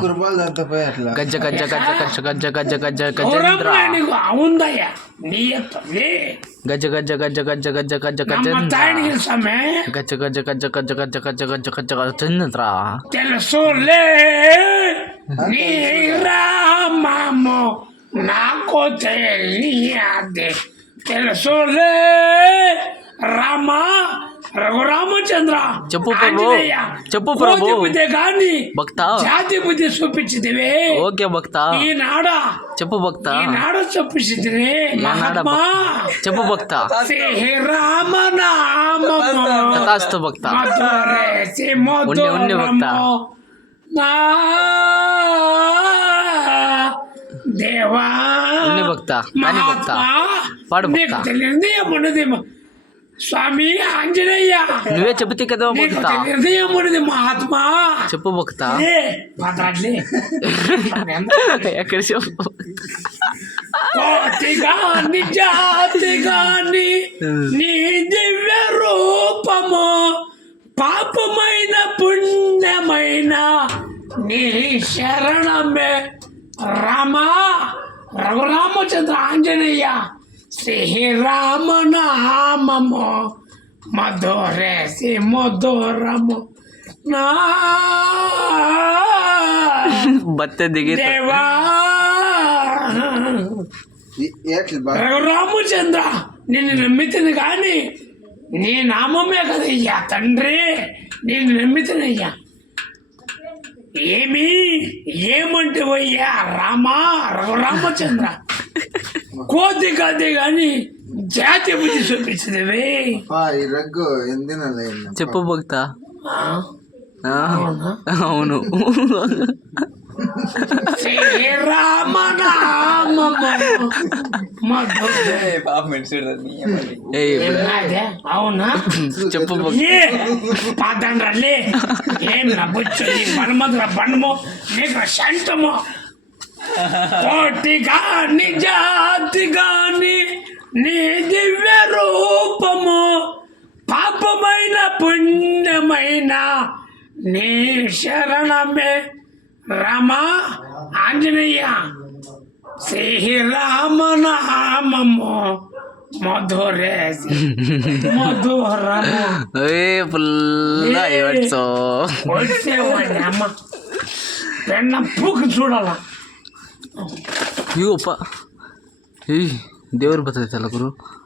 కుర్బాలు తప్పిపోయి అట్లా గజ్జ గజ్జ గజ్జ గజ్జ గజ్జ గజ్జ గజ్జ గజేంద్ర అవుందయ్యా నీ గజ్జ గజ్జ గజ్జ గజ్జ గజ్జ గజ్జ గజేంద్ర గజ్జ గజ్జ గజ్జ గజ్జ గజ్జ గజ్జ గజ్జ గజ్జ గజేంద్ర తెలుసులే నీ రామము నాకు తెలియదే తెలుసులే రామ రఘురామచంద్ర చెప్పు ప్రభు చెప్పు ప్రభు కానీ భక్త జాతి బుద్ధి చూపించిదివే ఓకే భక్త ఈనాడ చెప్పు భక్త ఈనాడ చూపించిదివే మహాత్మా చెప్పు భక్త రామ నామము తథాస్తు భక్త మధురేసి ఉన్ని భక్త నా దేవా ఉన్ని భక్త కానీ భక్త పాడు భక్త తెలియదు ఏమున్నదేమో స్వామి ఆంజనేయ నువ్వే చెబుతే కదా భక్త ఏమున్నది మహాత్మా చెప్పు భక్త మాట్లాడలే ఎక్కడ చెప్పు కోటిగాని జాతిగాని నీ దివ్య రూపము పాపమైన పుణ్యమైన నీ శరణమే రామ రఘురామచంద్ర ఆంజనేయ శ్రీరామ నామము మధురేసి మధురము నా బత్తె దిగి దేవా రఘురామచంద్ర నిన్ను నమ్మితిని కానీ నీ నామమే కదయ్యా తండ్రి నేను నమ్మితినయ్యా ఏమంటివయ్యా రామా రఘురామచంద్ర కోతి కాదే గాని జాతి బుద్ధి చూపించదేవే చెప్పు భక్త అవును శ్రీరామ అవునా చెప్పు పాతండ్రలే ఏం నవ్వచ్చు నీ బలమధుర బండము నీకు శాంతము కోటి గాని జాతి గాని నీ దివ్య రూపము పాపమైన పుణ్యమైన నీ శరణమే రామ ఆంజనేయ శ్రీరామ నామము మధురేసి మధురము ఫుల్ వచ్చేవాడి అమ్మ పెన్న పూకు చూడాల ದೇವ್ರ ಬರ್ತೈತಲ್ಲ ಗುರು